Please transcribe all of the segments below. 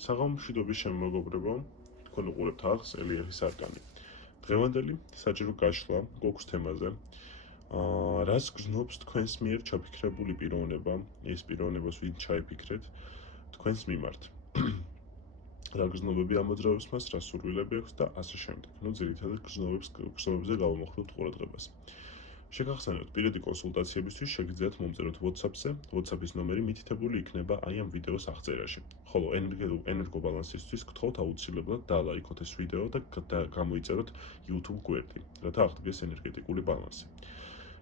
საღამომშვიდობის შემმოგობრებო, თქვენ უყურებთ არხს ელიერის არკანი. დღევანდელი საჭირო გაშლა გვაქვს თემაზე. რას გრძნობს თქვენს მიერ ჩაფიქრებული პიროვნება, ეს პიროვნებას ვინ ჩაიფიქრეთ თქვენს მიმართ. რა გრძნობები ამოძრავებს მას, რა სურვილები აქვს და ასე შემდეგ. ძირითადად გრძნობებზე გავამოხვროთ ყურადღებას. შეგახსენებთ, პირადი კონსულტაციებისთვის შეგიძლიათ მომწეროთ WhatsApp-ზე. WhatsApp-ის ნომერი მითითებული იქნება აი ამ ვიდეოს აღწერაში. ხოლო ენერგობალანსისთვის გთხოვთ აუცილებლად დალაიქოთ ეს ვიდეო და გამოიწეროთ YouTube გვერდი, რათა აღდგეს ენერგეტიკული ბალანსი.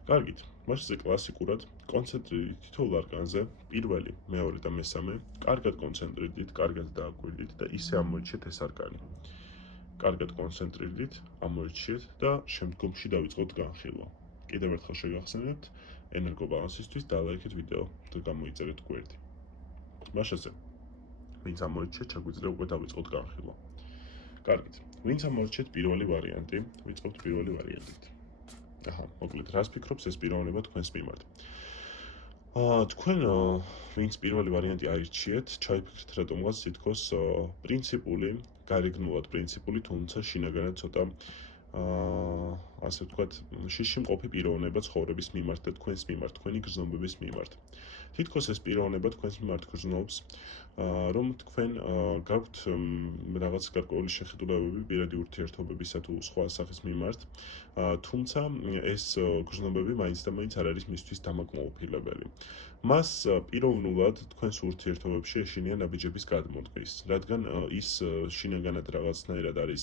კარგით, მასზე კლასიკურად კონცენტრირდით თითოეულ არკანზე, პირველი, მეორე და მესამე, კარგად კონცენტრირდით, კარგად დააკვირდით და ისე ამოიჩიეთ ეს არკანი. კარგად კონცენტრირდით, ამოიჩიეთ და შემდგომში დავიწყოთ განხილვა. კიდევ ერთხელ შეგახსენებთ, ენერგობალანსისთვის დალაიქეთ ვიდეო და გამოიწერეთ გვერდი. მაშასე, ვინც ამოიჩიეთ, შეგვიძლია უკვე დავიწყოთ განხილვა. კარგით, ვინც ამოიჩიეთ პირველი ვარიანტი, ვიწყებთ პირველი ვარიანტით. მოკლედ, რას ფიქრობს ეს პიროვნება თქვენს მიმართ? თქვენ ვინც პირველი ვარიანტი აირჩიეთ, ჩაიფიქრეთ რატომღაც თითქოს პრინციპული, გარეგნულად პრინციპული, თუმცა შინაგანად ცოტა ასე ვთქვათ, შიში მყოფი პიროვნება ცხოვრების მიმართ და თქვენს მიმართ, თქვენი გრძნობების მიმართ. თითქოს ეს პიროვნება თქვენს მიმართ გრძნობს, რომ თქვენ გაქვთ რაღაც გარკვეული შეხედულებები პირადი ურთიერთობებისა თუ სხვა სახის მიმართ, თუმცა ეს გრძნობები მაინც და მაინც არ არის მისთვის დამაკმაყოფილებელი. მას პიროვნულად თქვენს ურთიერთობებში ეშინია ნაბიჯების გადმოდგის, რადგან ის შინაგანად რაღაცნაირად არის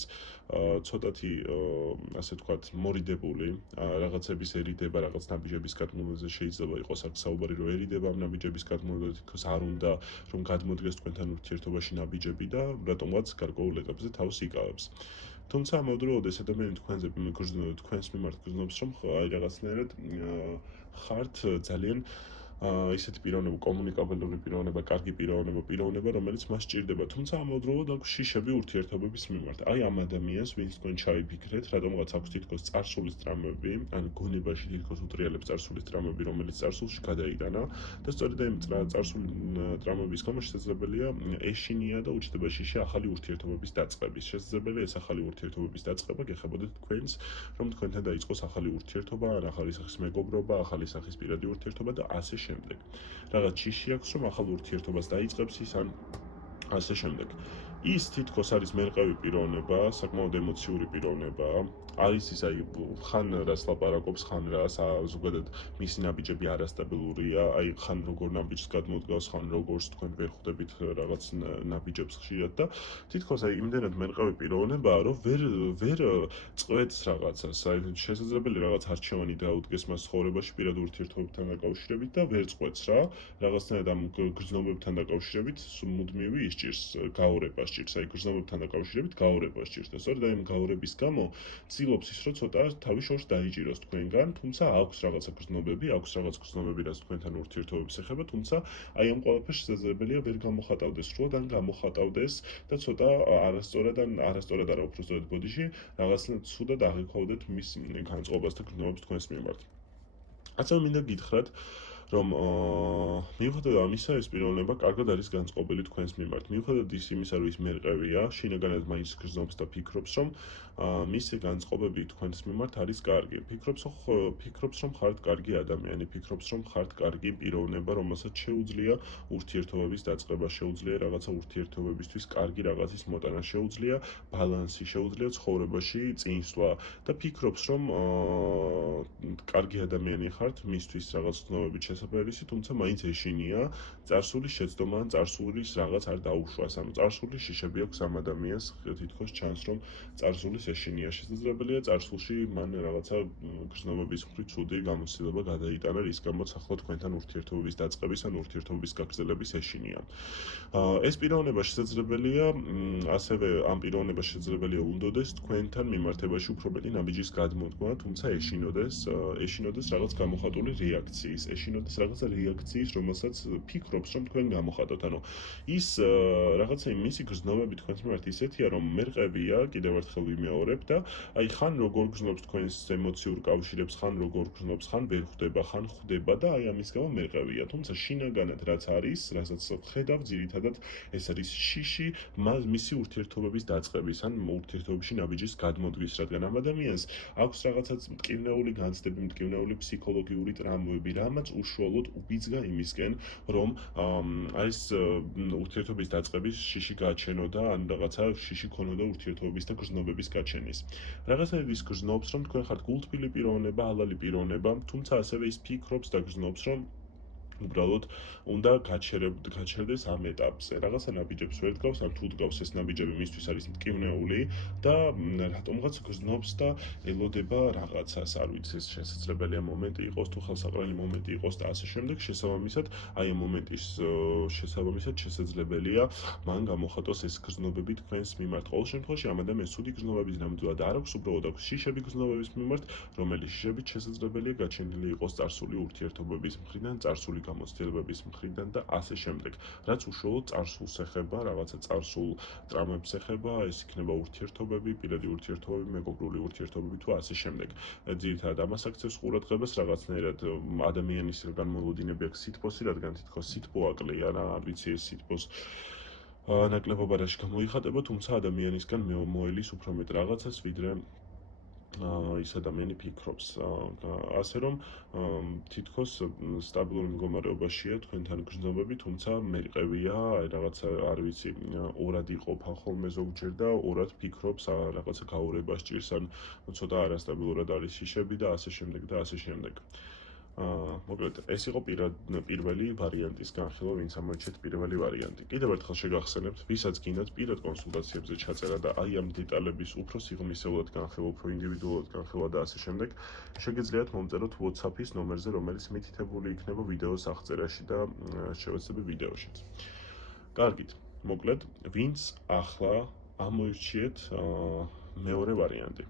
ცოტათი ასე ვთქვათ, მორიდებული, რაღაცების ერიდება, რაღაც ნაბიჯების გადმოდგაზე შეიძლება იყოს აქ საუბარი, რომ eriდება ნაბიჯების გადმოდგა, თითქოს არ უნდა რომ გადმოდგეს თქვენთან ურთიერთობაში ნაბიჯები და რატომღაც გარკვეულ ეტაპზე თავს იკავებს. თუმცა ამავდროულად ეს ადამიანი თქვენს მიმართ გრძნობს, რომ აი რაღაცნაირად ხართ ძალიან ისეთი პიროვნება, კომუნიკაბელური პიროვნება, კარგი პიროვნება, რომელიც მას სჭირდება, თუმცა ამავდროულად აქვს შიშები ურთიერთობების მიმართ. აი ამ ადამიანს, ვინც თქვენ ჩაიფიქრეთ, რატომღაც აქვს თითქოს წარსულის ტრამვები, ან გონებაში თითქოს უტრიალებს წარსულის ტრამვები, რომელიც წარსულში გადაიტანა და სწორედ ამ წარსული ტრამვების გამო შესაძლებელია ეშინია და უჩნდება შიში ახალი ურთიერთობების დაწყების. შესაძლებელია ეს ახალი ურთიერთობების დაწყება გეხებოდეთ თქვენს, რომ თქვენთან დაიწყოს ახალი ურთიერთობა, ან ახალი სახის მეგობრობა, ახალი სახის პირადი ურთიერთობა და ასე შემდეგ. რაღაც შიში აქვს, რომ ახალ ურთიერთობას დაიწყებს ის ან ასე შემდეგ. ის თითქოს არის მერყევი პიროვნება, საკმაოდ ემოციური პიროვნება. არის ის აი ხან რას ლაპარაკობს, ხან რას, ზოგადად მისი ნაბიჯები არასტაბილურია, აი ხან როგორ ნაბიჯს გადმოდგავს, ხან როგორც თქვენ ვერ ხვდებით რაღაც ნაბიჯებს ხშირად და თითქოს აი იმდენად მერყევი პიროვნებაა, რომ ვერ წყვეტს რაღაცას. აი შესაძლებელი რაღაც არჩევანი დაუდგეს მას ცხოვრებაში პირად ურთიერთობებთან დაკავშირებით და ვერ წყვეტს რა. რაღაცნაირად ამ გრძნობებთან დაკავშირებით მუდმივი ისჭირს, გაურება სჭირს, აი გრძნობებთან დაკავშირებით გაურება სჭირს და სწორედ აი ამ გაურების გამო ცდილობს ის, რომ ცოტა თავის შორს დაიჭიროს თქვენგან, თუმცა აქვს რაღაცა გრძნობები, რაც თქვენთან ურთიერთობებს ეხება, თუმცა აი ამ ყველაფერს შესაძლებელია ვერ გამოხატავდეს სრულად ან გამოხატავდეს და ცოტა არასწორად არა უფრო სწორად ბოდიში რაღაცნაირად ცუდად აღიქვავდეთ მის განწყობას და გრძნობებს თქვენს მიმართ. ასევე მინდა გითხრათ, რომ მიუხედავად ამისა, ეს პიროვნება კარგად არის განწყობილი თქვენს მიმართ. მიუხედავად იმისა, რომ ის მერყევია, შინაგანად მაინც გრძნობს და ფიქრობს, რომ მისი განწყობები თქვენს მიმართ არის კარგი. ფიქრობს, რომ ხართ კარგი ადამიანი, ფიქრობს, რომ ხართ კარგი პიროვნება, რომელსაც შეუძლია ურთიერთობების დაწყება, შეუძლია რაღაცა ურთიერთობებისთვის კარგი რაღაცის მოტანა, შეუძლია ბალანსი, შეუძლია ცხოვრებაში წინსვლა და ფიქრობს, რომ კარგი ადამიანი ხართ, მისთვის რაღაც ცნობებით შესაძლებელი, თუმცა მაინც ეშინია წარსულის შეცდომა ან წარსულის რაღაც არ დაუშვას. ანუ წარსულის შიშები აქვს ამ ადამიანს, თითქოს ჩანს, რომ წარსულის ეშინია. შესაძლებელია წარსულში მან რაღაცა გრძნობების მხრივ ცუდი გამოცდილება გადაიტანა, რის გამოც ახლა თქვენთან ურთიერთობების დაწყების ან ურთიერთობის გაგრძელების ეშინია. ეს პიროვნება შესაძლებელია, ასევე ამ პიროვნებას შესაძლებელია უნდოდეს თქვენთან მიმართებაში უფრო მეტი ნაბიჯის გადმოდგმა, თუმცა ეშინოდეს რაღაც გამოხატული რეაქციის, ეშინოდეს გაგზავნდეს რაღაცა რეაქციის, რომელსაც ფიქრობს, რომ თქვენ გამოხატოთ. ანუ ის რაღაცა მისი გრძნობები თქვენს მიმართ ისეთია, რომ მერყევია, კიდევ ერთხელ ვიმეორებ და აი ხან როგორ გრძნობს თქვენს ემოციურ კავშირებს, ხან როგორ გრძნობს, ხან ვერ ხვდება, ხან ხვდება და აი ამის გამო მერყევია. თუმცა შინაგანად რაც არის, რასაც ხედავ ძირითადად ეს არის შიში მისი ურთიერთობების დაწყების ან ურთიერთობებში ნაბიჯის გადმოდგის, რადგან ამ ადამიანს აქვს რაღაცა მტკივნეული განცდები, მტკივნეული ფსიქოლოგიური ტრამვები, რამაც უშუალოდ უბიძგა იმისკენ, რომ ეს ურთიერთობის დაწყების შიში გააჩენოდა, ან რაღაცა შიში ქონოდა ურთიერთობების და გრძნობების გაჩენის. რაღაცა ის გრძნობს, რომ თქვენ ხართ გულთბილი პიროვნება, ალალი პიროვნება, თუმცა ასევე ის ფიქრობს და გრძნობს, რომ უბრალოდ უნდა გაჩერდეს ამ ეტაპზე. რაღაცა ნაბიჯებს ვერ დგავს, ან თუ დგავს ეს ნაბიჯები მისთვის არის მტკივნეული და რატომღაც გრძნობს და ელოდება რაღაცას, არ ვიცი, ეს შესაძლებელია მომენტი იყოს, თუ ხელსაყრელი მომენტი იყოს და ასე შემდეგ. შესაბამისად, აი ამ მომენტის შესაბამისად შესაძლებელია მან გამოხატოს ეს გრძნობები თქვენს მიმართ. ყოველ შემთხვევაში ამ ადამიანს ცუდი გრძნობების ნამდვილად არ აქვს, უბრალოდ აქვს შიშები გრძნობების მიმართ, რომელიც შიშებით შესაძლებელია გაჩენილი იყოს წარსული ურთიერთობების მხრიდან, წარსული გამოცდილებების მხრიდან და ასე შემდეგ. რაც უშუალოდ წარსულს ეხება, რაღაცა წარსულ ტრამებს ეხება, ეს იქნება ურთიერთობები, პირადი ურთიერთობები, მეგობრული ურთიერთობები თუ ასე შემდეგ. ძირითადად ამას აქცევს ყურადღებას, რაღაცნაირად ადამიანისგან მოლოდინები აქვს სითბოსი, რადგან თითქოს სითბო აკლია რა, არ ვიცი ეს სითბოს ნაკლებობა რაში გამოიხატება, თუმცა ადამიანისგან მოელის უფრო მეტ რაღაცას, ვიდრე ის ადამიანი ფიქრობს. ასე რომ თითქოს სტაბილურ მდგომარეობაშია თქვენთან გრძნობები, თუმცა მერყევია, რაღაცა არ ვიცი, ორად იყოფა ხოლმე ზოგჯერ და ორად ფიქრობს, რაღაცა გაურებას ჭირს, ან ცოტა არასტაბილურად არის შიშები და ასე შემდეგ და ასე შემდეგ. მოკლედ, ეს იყო პირველი ვარიანტის განხილვა, ვინც ამოიჩეთ პირველი ვარიანტი. კიდევ ერთხელ შეგახსენებთ, ვისაც გინდათ პირად კონსულტაციებზე ჩაწერა და აი ამ დეტალების უფრო სიღრმისეულად განხილვა, უფრო ინდივიდუალურად განხილვა და ასე შემდეგ, შეგიძლიათ მომწეროთ WhatsApp-ის ნომერზე, რომელიც მითითებული იქნება ვიდეოს აღწერაში და შევეცდები ვიდეოშიც. კარგით, მოკლედ, ვინც ახლა ამოირჩიეთ მეორე ვარიანტი.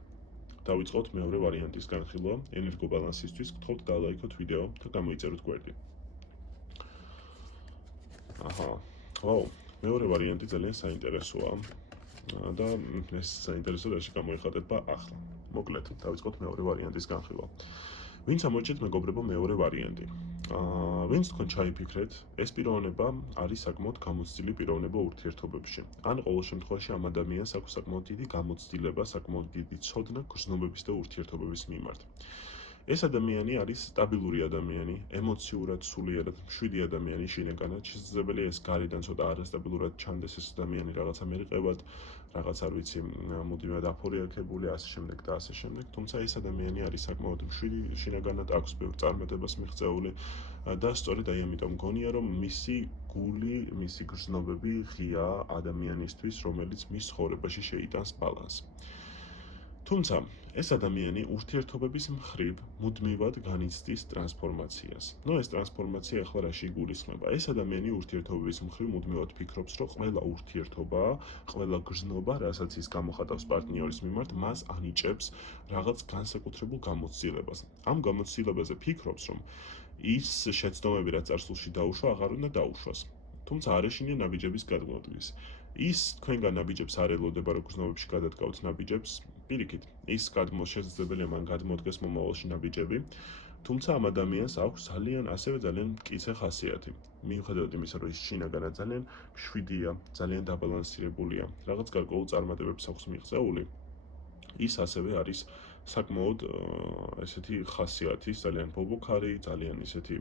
დავიწყოთ მეორე ვარიანტის განხილვა ენერგობალანსისთვის, გთხოვთ დალაიქოთ ვიდეო და გამოიწეროთ გვერდი. მეორე ვარიანტი ძალიან საინტერესოა და ეს საინტერესო რაში გამოიხატება ახლა. მოკლედ, დავიწყოთ მეორე ვარიანტის განხილვა. ვინც ამოიჩენთ მეგობრებო მეორე ვარიანტი. ვინც თქვენ ჩაიფიქრეთ, ეს პიროვნება არის საკმაოდ გამოცდილი პიროვნება ურთიერთობებში. ან ყოველ შემთხვევაში ამ ადამიანს აქვს საკმაოდ დიდი გამოცდილება, საკმაოდ დიდი ცოდნა გრძნობების და ურთიერთობების მიმართ. ეს ადამიანი არის სტაბილური ადამიანი, ემოციურად, სულიერად მშვიდი ადამიანი, შინაგანად შესაძლებელია ეს გარედან ცოტა არასტაბილურად ჩანდეს ეს ადამიანი, რაღაცა მერყევად, რაღაც არ ვიცი, მუდმივად აფორიაქებული, ასე შემდეგ და ასე შემდეგ. თუმცა ეს ადამიანი არის საკმაოდ მშვიდი, შინაგანად აქვს ბევრ წარმატებას მიღწეული და სწორედ აი ამიტომ მგონია, რომ მისი გული, მისი გრძნობები ღია ადამიანისთვის, რომელიც მის ცხოვრებაში შეიტანს ბალანსს. თუმცა ეს ადამიანი ურთიერთობების მხრივ მუდმივად განიცდის ტრანსფორმაციას. ეს ტრანსფორმაცია ახლა რაში იგულისხმება? ეს ადამიანი ურთიერთობების მხრივ მუდმივად ფიქრობს, რომ ყველა ურთიერთობა, ყველა გრძნობა, რასაც ის გამოხატავს პარტნიორის მიმართ, მას ანიჭებს რაღაც განსაკუთრებულ გამოცდილებას. ამ გამოცდილებაზე ფიქრობს, რომ ის შეცდომები, რაც წარსულში დაუშვა, აღარ უნდა დაუშვას. თუმცა არ ეშინია ნაბიჯების გადმოდგის. ის თქვენგან ნაბიჯებს არ ელოდება, რომ გრძნობებში გადადგავთ ნაბიჯებს. პირიქით, ის შესაძლებელია მან გადმოდგეს მომავალში ნაბიჯები, თუმცა ამ ადამიანს აქვს ასევე ძალიან მტკიცე ხასიათი. მიუხედავად იმისა, რომ ის შინაგანად ძალიან მშვიდია, ძალიან დაბალანსირებულია, რაღაც გარკვეულ წარმატებებს აქვს მიღწეული, ის ასევე არის საკმაოდ ესეთი ხასიათის, ძალიან ბობოქარი, ძალიან ისეთი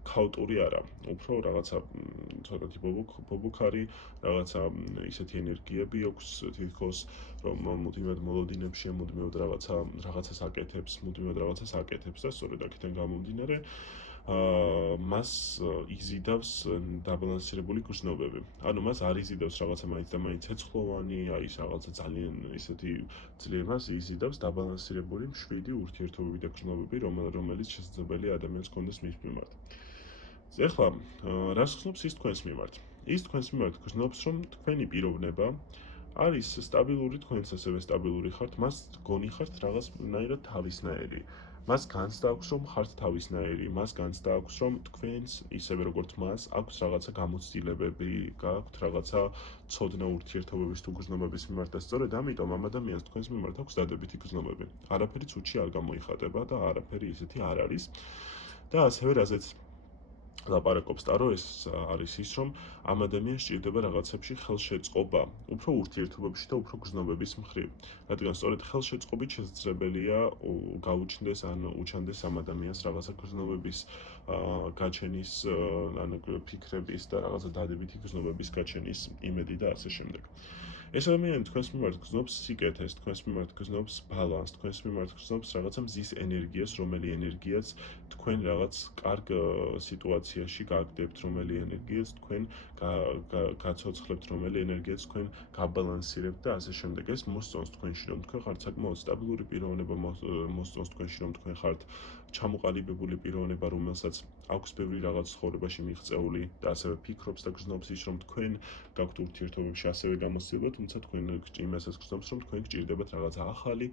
ქაოტური არა, უფრო რაღაცა ცოტათი ბობოქარი, რაღაცა ისეთი ენერგიები აქვს თითქოს, რომ მუდმივად მოლოდინებში, მუდმივად რაღაცას აკეთებს და სწორედ აქედან გამომდინარე მას იზიდავს დაბალანსირებული გრძნობები. ანუ მას არ იზიდავს რაღაცა მაინც და მაინც ცეცხლოვანი, აი ეს რაღაცა ძალიან ისეთი ძლიერ მას იზიდავს დაბალანსირებული მშვიდი ურთიერთობები და გრძნობები, რომელიც შესაძლებელია ადამიანს ჰქონდეს მის მიმართ. ეხლა რას ხსნობს ის თქვენს მიმართ? ის თქვენს მიმართ გრძნობს, რომ თქვენი პიროვნება არის სტაბილური, თქვენც ასევე სტაბილური ხართ, მას გონი ხართ რაღაცნაირად თავისნაირი. მას განცდა აქვს, რომ ხართ თავისნაირი, მას განცდა აქვს, რომ თქვენს ისევე როგორც მას აქვს რაღაცა გამოცდილებები, გაქვთ რაღაცა ცოდნა ურთიერთობების თუ გრძნობების მიმართ და სწორედ ამიტომ ამ ადამიანს თქვენს მიმართ აქვს დადებითი გრძნობები. არაფერი ცუდში არ გამოიხატება და არაფერი ისეთი არ არის. და ასევე რაზეც ლაპარაკობს ტარო, ეს არის ის, რომ ამ ადამიანს სჭირდება რაღაცებში ხელშეწყობა, უფრო ურთიერთობებში და უფრო გრძნობების მხრივ. რადგან სწორედ ხელშეწყობით შესაძლებელია გაუჩნდეს ან უჩანდეს ამ ადამიანს რაღაცა გრძნობების გაჩენის, ან ფიქრების და რაღაცა დადებითი გრძნობების გაჩენის იმედი და ასე შემდეგ. ეს ადამიანი თქვენს მიმართ გრძნობს სიკეთეს, თქვენს მიმართ გრძნობს ბალანსს, თქვენს მიმართ გრძნობს რაღაცა მზის ენერგიას, რომელი ენერგიაც თქვენ რაღაც კარგ სიტუაციაში გაგდებთ, რომელი ენერგიაც თქვენ გაცოცხლებთ, რომელი ენერგიაც თქვენ გაბალანსირებთ და ასე შემდეგ. ეს მოსწონს თქვენში, რომ თქვენ ხართ საკმაოდ სტაბილური პიროვნება, მოსწონს თქვენში, რომ თქვენ ხართ ჩამოყალიბებული პიროვნება, რომელსაც აქვს ბევრი რაღაც ცხოვრებაში მიღწეული და ასევე ფიქრობს და გრძნობს ის, რომ თქვენ გაქვთ ურთიერთობებში ასევე გამოცდილება, თუმცა თქვენ იმასაც გრძნობს, რომ თქვენ გჭირდებათ რაღაცა ახალი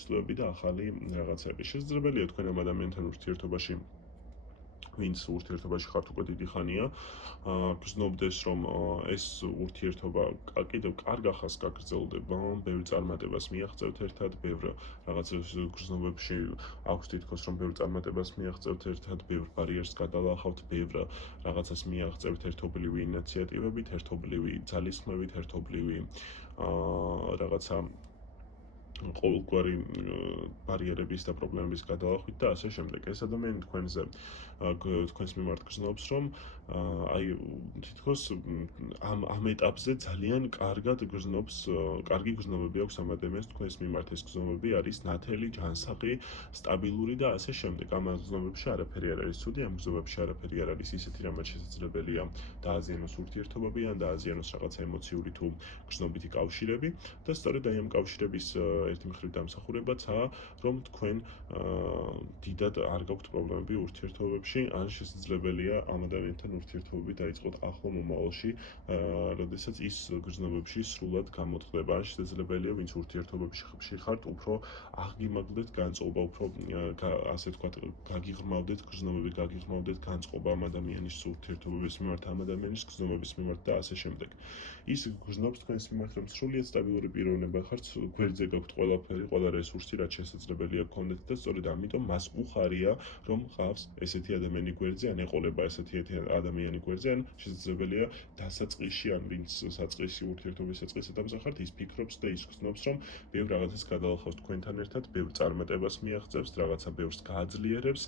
სიტუაციები და ახალი რაღაცები. შესაძლებელია თქვენ ამ ადამიანთან ურთიერთობაში ვინც ურთიერთობაში ხართ უკვე დიდი ხანია, გრძნობდეს, რომ ეს ურთიერთობა კიდევ კარგ ახალს გაგრძელდება, ბევრ წარმატებას მიაღწევთ ერთად, ბევრ რაღაც გრძნობებში აქვს თითქოს, რომ ბევრ წარმატებას მიაღწევთ ერთად, ბევრ ბარიერს გადალახავთ, ბევრ რაღაცას მიაღწევთ ერთობლივი ინიციატივებით, ერთობლივი ძალისხმევით, ერთობლივი რაღაცა ყოველგვარი ბარიერების და პრობლემების გადალახვით და ასე შემდეგ. ეს ადამიანი თქვენს მიმართ გრძნობს, რომ აი თითქოს ამ ეტაპზე ძალიან კარგად გრძნობს, კარგი გრძნობები აქვს ამ ადამიანს თქვენს მიმართ. ეს გრძნობები არის ნათელი, ჯანსაღი, სტაბილური და ასე შემდეგ. ამ გრძნობებში არაფერი არ არის ცუდი, ამ გრძნობებში არაფერი არ არის ისეთი, რამაც შესაძლებელია დააზიანოს ურთიერთობები ან დააზიანოს რაღაცა ემოციური თუ გრძნობითი კავშირები და სწორედ აი ამ კავშირების ერთი მხრივ დამსახურებაცაა, რომ თქვენ დიდად არ გაქვთ პრობლემები ურთიერთობებში, ან შესაძლებელია ამ ადამიანთან ურთიერთობები დაიწყოთ ახლო მომავალში, როდესაც ის გრძნობებში სრულად გამოწყდება. ან შესაძლებელია, ვინც ურთიერთობებში ხართ, უფრო აღგიმაგდეთ განწყობა, უფრო ასე ვთქვათ, გაგიღრმავდეთ გრძნობები, გაგიღრმავდეთ განწყობა ამ ადამიანის ურთიერთობების მიმართ, ამ ადამიანის გრძნობების მიმართ და ასე შემდეგ. ის გრძნობს თქვენს მიმართ, რომ სრულიად სტაბილური პიროვნება ხართ, გვერდზე გაქვთ ყველაფერი, ყველა რესურსი, რაც შესაძლებელია გქონდეთ და სწორედ ამიტომ მას უხარია, რომ ყავს ესეთი ადამიანი გვერდზე, ან ეყოლება ესეთი ადამიანი გვერდზე, ან შესაძლებელია დასაწყისში, ან ვინც საწყისი ურთიერთობის საწყის ეტაპზე ხართ, ის ფიქრობს და ის გრძნობს, რომ ბევრ რაღაცას გადალახავს თქვენთან ერთად, ბევრ წარმატებას მიაღწევს, რაღაცა ბევრს გააძლიერებს,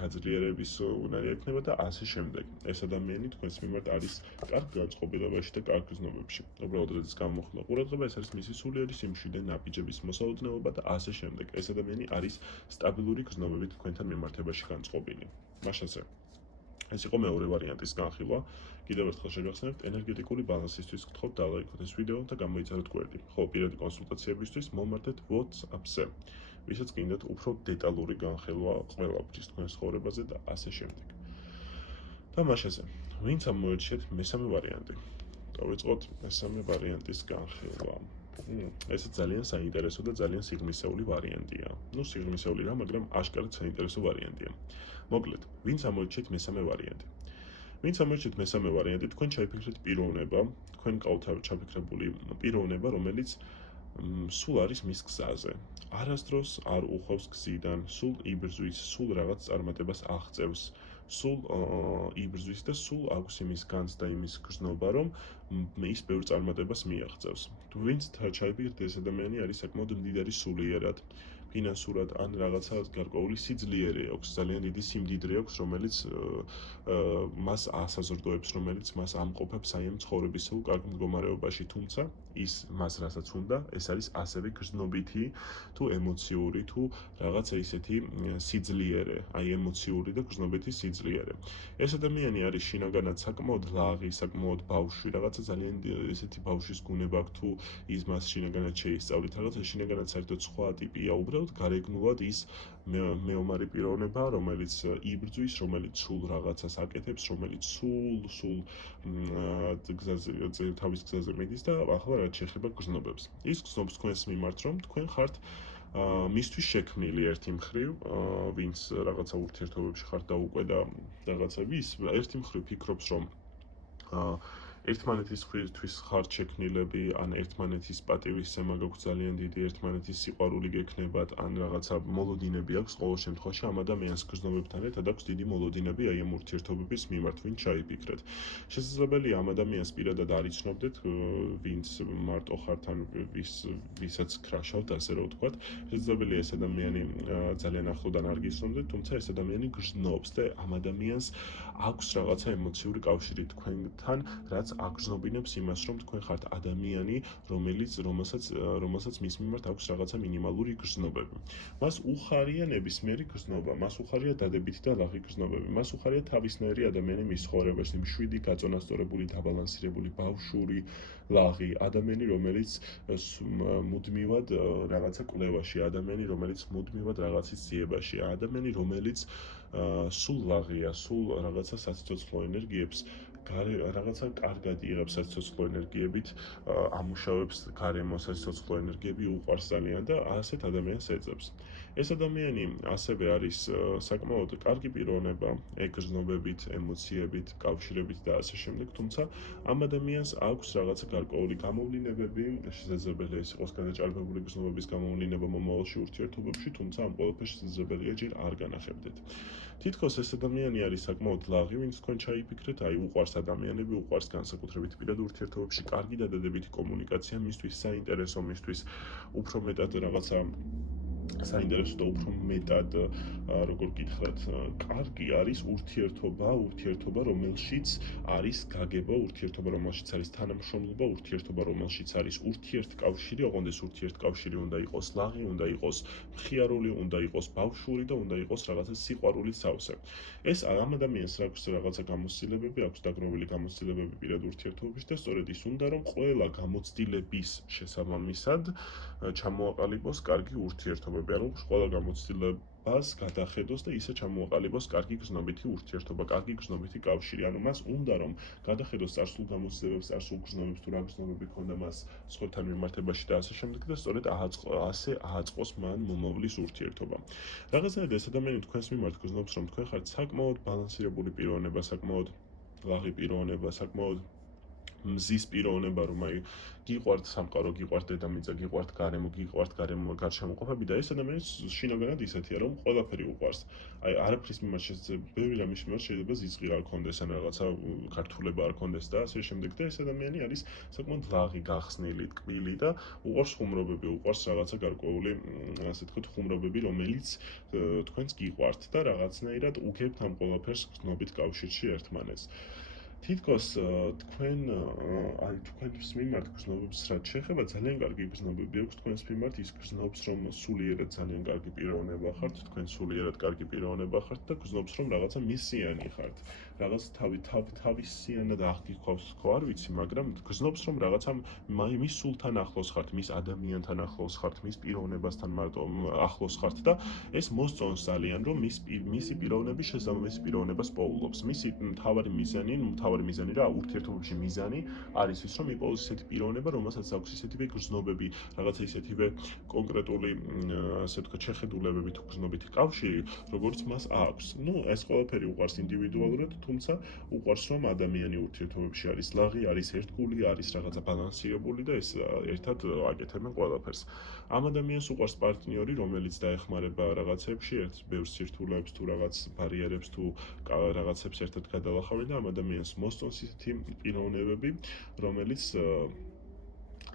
გაძლიერების უნარი ექნება და ასე შემდეგ. ეს ადამიანი თქვენს მიმართ არის კარგ განწყობილობაში და კარგ გრძნობებში. უბრალოდ როდესაც გამოხმო ყურადღება, ეს არის მისი სულიერი სიმშვიდე, ნაბიჯების მოსაოდნელობა და ასე შემდეგ. ეს ადამიანი არის სტაბილური გრძნობებით თქვენთან მიმართებაში განწყობილი. მაშასე ეს იყო მეორე ვარიანტის განხილვა. კიდევ ერთხელ შეგახსენებთ, ენერგეტიკული ბალანსისთვის გთხოვთ დალაიქოთ ეს ვიდეო და გამოიწეროთ გვერდი. ხოლო პირადი კონსულტაციებისთვის მომართეთ WhatsApp-ზე, ვისაც გინდათ უფრო დეტალური განხილვა ყველაფრის თქვენს ცხოვრებაზე და ასე შემდეგ. და მაშასე, ვინც ამოერჩიეთ მესამე ვარიანტი. დავიწყოთ მესამე ვარიანტის განხილვა. ეს ძალიან საინტერესო და ძალიან სიღრმისეული ვარიანტია. სიღრმისეული რა, მაგრამ აშკარად საინტერესო ვარიანტია. მოკლედ, ვინც ამოერჩიეთ მესამე ვარიანტი. ვინც ამოერჩიეთ მესამე ვარიანტი, თქვენ ჩაიფიქრეთ პიროვნება, თქვენ ყავთ ჩაფიქრებული პიროვნება, რომელიც სულ არის მის გზაზე. არასდროს არ უხვევს გზიდან, სულ იბრძვის, სულ რაღაც წარმატებას აღწევს. სულ იბრძვის და სულ აქვს იმის განცდა, იმის გრძნობა, რომ ის ბევრ წარმატებას მიაღწევს. ვინც ჩაიფიქრეთ, ეს ადამიანი არის საკმაოდ მდიდარი სულიერად, ფინანსურად ან რაღაცა გარკვეული სიძლიერე აქვს, ძალიან დიდი სიმდიდრე აქვს, რომელიც მას ასაზრდოებს, რომელიც მას ამყოფებს აი ამ ცხოვრებისეულ კარგ მდგომარეობაში, თუმცა ის მას რასაც უნდა, ეს არის ასევე გრძნობითი თუ ემოციური თუ რაღაცა ისეთი სიძლიერე, აი ემოციური და გრძნობითი სიძლიერე. ეს ადამიანი არის შინაგანად საკმაოდ ლაღი, საკმაოდ ბავშვი, რაღაცა ძალიან ესეთი ბავშვის გუნება აქვს, თუ ის მას შინაგანად შეისწავლით, რაღაცა შინაგანად საერთოდ სხვა ტიპია, უბრალოდ გარეგნულად ის მეომარი პიროვნება, რომელიც იბრძვის, რომელიც სულ რაღაცას აკეთებს, რომელიც სულ თავის გზაზე მიდის და ახლა რაც შეეხება გრძნობებს. ის გრძნობს თქვენს მიმართ, რომ თქვენ ხართ მისთვის შექმნილი ერთი მხრივ, ვინც რაღაცა ურთიერთობებში ხარ და უკვე და რაღაცები ის ერთი მხრივ ფიქრობს, რომ ერთმანეთის თვის ხართ შექმნილები, ან ერთმანეთის პატივისცემა გაქვს ძალიან დიდი, ერთმანეთის სიყვარული გექნებათ, ან რაღაცა მოლოდინები აქვს ყოველ შემთხვევაში ამ ადამიანს გრძნობებთან ერთად აქვს დიდი მოლოდინები აი ამ ურთიერთობების მიმართ, ვინც ჩაიფიქრეთ. შესაძლებელია ამ ადამიანს პირადად არ იცნობდეთ, ვინც მარტო ხართ ან ვისაც ქრაშავთ, ასე რომ ვთქვათ. შესაძლებელია ეს ადამიანი ძალიან ახლოდან არ გიცნობდეთ, თუმცა ეს ადამიანი გრძნობს და ამ ადამიანს აქვს რაღაცა ემოციური კავშირი თქვენთან, რაც აგრძნობინებს იმას, რომ თქვენ ხართ ადამიანი, რომელსაც მის მიმართ აქვს რაღაცა მინიმალური გრძნობები. მას უხარია ნებისმიერი გრძნობა, მას უხარია დადებითი და ლაღი გრძნობები, მას უხარია თავისნაირი ადამიანი მის ცხოვრებაში, მშვიდი, გაწონასწორებული, დაბალანსირებული, ბავშვური, ლაღი, ადამიანი, რომელიც მუდმივად რაღაცა კვლევაში, ადამიანი, რომელიც მუდმივად რაღაცის ძიებაში, ადამიანი, რომელიც სულ ლაღია, სულ რაღაცა საცოცხლო ენერგიებს რაღაცა კარგად იღებს საცოცხლო ენერგიებით, ამუშავებს გარემო საცოცხლო ენერგიები უყვარს ძალიან და ასეთ ადამიანს ეძებს. ეს ადამიანი ასევე არის საკმაოდ კარგი პიროვნება, ეგრძნობებით, ემოციებით, კავშირებით და ასე შემდეგ, თუმცა ამ ადამიანს აქვს რაღაცა გარკვეული გამოვლინებები, შესაძლებელია ეს იყოს გადაჭარბებული გრძნობების გამოვლინება მომავალში ურთიერთობებში, თუმცა ამ ყველაფერს შესაძლებელია ჯერ არ განახებდეთ. თითქოს ეს ადამიანი არის საკმაოდ ლაღი, ვინც თქვენ ჩაიფიქრეთ, აი უყვარს ადამიანები, უყვარს განსაკუთრებით პირად ურთიერთობებში კარგი და დადებითი კომუნიკაცია, მისთვის საინტერესო, მისთვის უფრო მეტად რაღაცა საინტერესო და უფრო მეტად როგორ გითხრათ, კარგი არის ურთიერთობა, რომელშიც არის გაგება, ურთიერთობა, რომელშიც არის თანამშრომლობა, ურთიერთობა, რომელშიც არის ურთიერთკავშირი, ოღონდ ეს ურთიერთკავშირი უნდა იყოს ლაღი, უნდა იყოს მხიარული, უნდა იყოს ბავშვური და უნდა იყოს რაღაცა სიყვარულით სავსე. ეს ამ ადამიანს აქვს რაღაცა გამოცდილებები, აქვს დაგროვილი გამოცდილებები პირად ურთიერთობებში და სწორედ ის უნდა რომ ყველა გამოცდილების შესაბამისად ჩამოაყალიბოს კარგი ურთიერთობები, ანუ ყველა გამოცდილებას გადახედოს და ისე ჩამოაყალიბოს კარგი გრძნობითი ურთიერთობა, კარგი გრძნობითი კავშირი. ანუ მას უნდა რომ გადახედოს წარსულ გამოცდილებებს, წარსულ გრძნობებს, თუ რა გრძნობები ქონდა მას სხვებთან მიმართებაში და ასე შემდეგ და სწორედ ასე ააწყოს მან მომავლის ურთიერთობა. რაღაცნაირად ეს ადამიანი თქვენს მიმართ გრძნობს, რომ თქვენ ხართ საკმაოდ ბალანსირებული პიროვნება, საკმაოდ ლაღი პიროვნება, საკმაოდ მზის პიროვნება, რომ აი გიყვართ სამყარო, გიყვართ დედამიწა, გიყვართ გარემო, გიყვართ გარშემოყოფები და ეს ადამიანი შინაგანად ისეთია, რომ ყველაფერი უყვარს. აი არაფრის მიმართ ბევრი რამის მიმართ შეიძლება ზიზღი არ ქონდეს, ან რაღაცა ქართულება არ ქონდეს და ასე შემდეგ და ეს ადამიანი არის საკმაოდ ლაღი, გახსნილი, ტკბილი და უყვარს ხუმრობები, უყვარს რაღაცა გარკვეული, ასე ვთქვათ, ხუმრობები, რომელიც თქვენს გიყვართ და რაღაცნაირად უგებთ ამ ყველაფერს გრძნობით კავშირში ერთმანეთს. თითქოს თქვენს მიმართ გრძნობებს რაც შეეხება, ძალიან კარგი გრძნობები აქვს თქვენს მიმართ, ის გრძნობს, რომ სულიერად ძალიან კარგი პიროვნება ხართ, თქვენ სულიერად კარგი პიროვნება ხართ და გრძნობს, რომ რაღაცა მისიანი ხართ, რაღაც თავისიანად აღგიქვავს, არ ვიცი, მაგრამ გრძნობს, რომ რაღაცა მის სულთან ახლოს ხართ, მის ადამიანთან ახლოს ხართ, მის პიროვნებასთან მარტო ახლოს ხართ და ეს მოსწონს ძალიან, რომ მისი პიროვნების შესაბამისი პიროვნებას პოულობს. მისი მთავარი მიზანი რა ურთიერთობებში მიზანი არის ის, რომ იყოს ისეთი პიროვნება, რომელსაც აქვს ისეთივე გრძნობები, რაღაცა ისეთივე კონკრეტული, ასე ვთქვათ, შეხედულებები თუ გრძნობითი კავშირი, როგორც მას აქვს. ეს ყველაფერი უყვარს ინდივიდუალურად, თუმცა უყვარს, რომ ადამიანი ურთიერთობებში არის ლაღი, არის ერთგული, არის რაღაცა ბალანსირებული და ეს ერთად აკეთებენ ყველაფერს. ამ ადამიანს უყვარს პარტნიორი, რომელიც დაეხმარება რაღაცებში, ბევრ სირთულეებს თუ რაღაც ბარიერებს თუ რაღაცებს ერთად გადალახავენ და ამ ადამიანს მოსწონს ისეთი პიროვნებები, რომელიც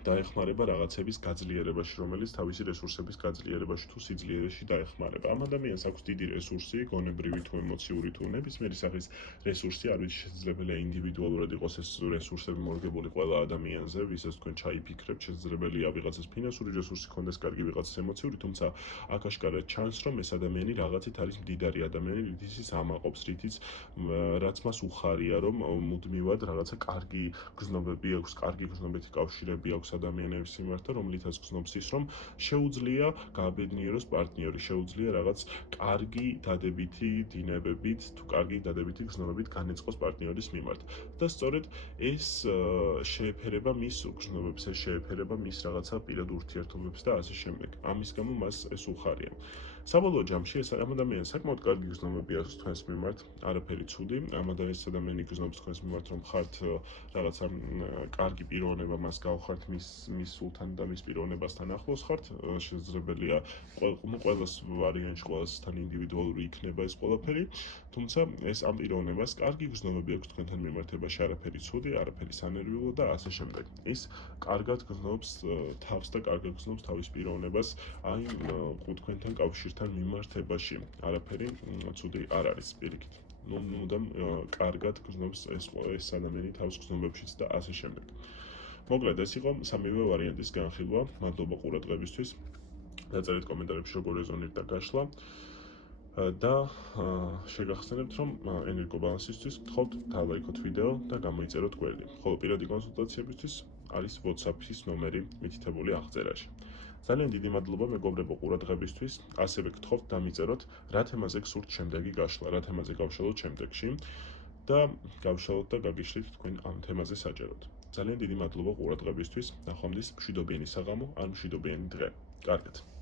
დაეხმარება რაღაცების გაძლიერებაში, რომელიც თავისი რესურსების გაძლიერებაში თუ სიძლიერეში დაეხმარება. ამ ადამიანს აქვს დიდი რესურსი, გონებრივი თუ ემოციური თუ ნებისმიერი სახის რესურსი, არ ვიცი, შესაძლებელია ინდივიდუალურად იყოს ეს რესურსები მორგებული ყველა ადამიანზე, ვისაც თქვენ ჩაიფიქრებთ, შესაძლებელია ვიღაცას ფინანსური რესურსი ქონდეს, კარგი ვიღაცას ემოციური, თუმცა აქ აშკარად ჩანს, რომ ეს ადამიანი რაღაცით არის მდიდარი ადამიანი, რითიც ის ამაყობს, რაც მას უხარია, რომ მუდმივად რაღაცა კარგი გრძნობები აქვს, კარგი გრძნობითი კავშირები აქვს ადამიანების მიმართ, რომლითაც გრძნობს ის, რომ შეუძლია გააბედნიეროს პარტნიორი, შეუძლია რაღაც კარგი დადებითი დინებებით თუ კარგი დადებითი გრძნობებით განეწყოს პარტნიორის მიმართ. და სწორედ ეს შეეფერება მის გრძნობებს, ეს შეეფერება მის რაღაცა პირად ურთიერთობებს და ასე შემდეგ. ამის გამო მას ეს უხარია. საბოლოო ჯამში ეს ადამიანი საკმაოდ კარგი გრძნობები აქვს თქვენს მიმართ, არაფერი ცუდი. ეს ადამიანი გრძნობს თქვენს მიმართ, რომ ხართ რაღაცა კარგი პიროვნება, მას გავხართ მის სულთან და მის პიროვნებასთან ახლოს ხართ. შესაძლებელია ყველას ვარიანტში ყველასთან ინდივიდუალური იქნება ეს ყველაფერი, თუმცა ეს ამ პიროვნებას კარგი გრძნობები აქვს თქვენთან მიმართებაში, არაფერი ცუდი, არაფერი სანერვიულო და ასე შემდეგ. ის კარგად გრძნობს თავს და კარგად გრძნობს თავის პიროვნებას აი თქვენთან კავშირთან მიმართებაში. არაფერი ცუდი არ არის პირიქით. მუდამ კარგად გრძნობს ეს ადამიანი თავს გრძნობებშიც და ასე შემდეგ. მოკლედ ეს იყო სამივე ვარიანტის განხილვა. მადლობა ყურადღებისთვის. დაწერეთ კომენტარებში როგორ რეზონირდა გაშლა და შეგახსენებთ, რომ ენერგობალანსისთვის გთხოვთ დალაიქოთ ვიდეო და გამოიწეროთ გვერდი. ხოლო პირადი კონსულტაციებისთვის არის WhatsApp-ის ნომერი მითითებული აღწერაში. ძალიან დიდი მადლობა მეგობრებო ყურადღებისთვის. ასევე გთხოვთ დამიწეროთ რა თემაზე გსურთ შემდეგი გაშლა, რა თემაზე გავშალოთ შემდეგში და გავშალოთ და გაგიშლით თქვენ ამ თემაზე საჯაროდ. ძალიან დიდი მადლობა ყურადღებისთვის. ნახვამდის მშვიდობიანი საღამო ან მშვიდობიანი დღე. კარგად.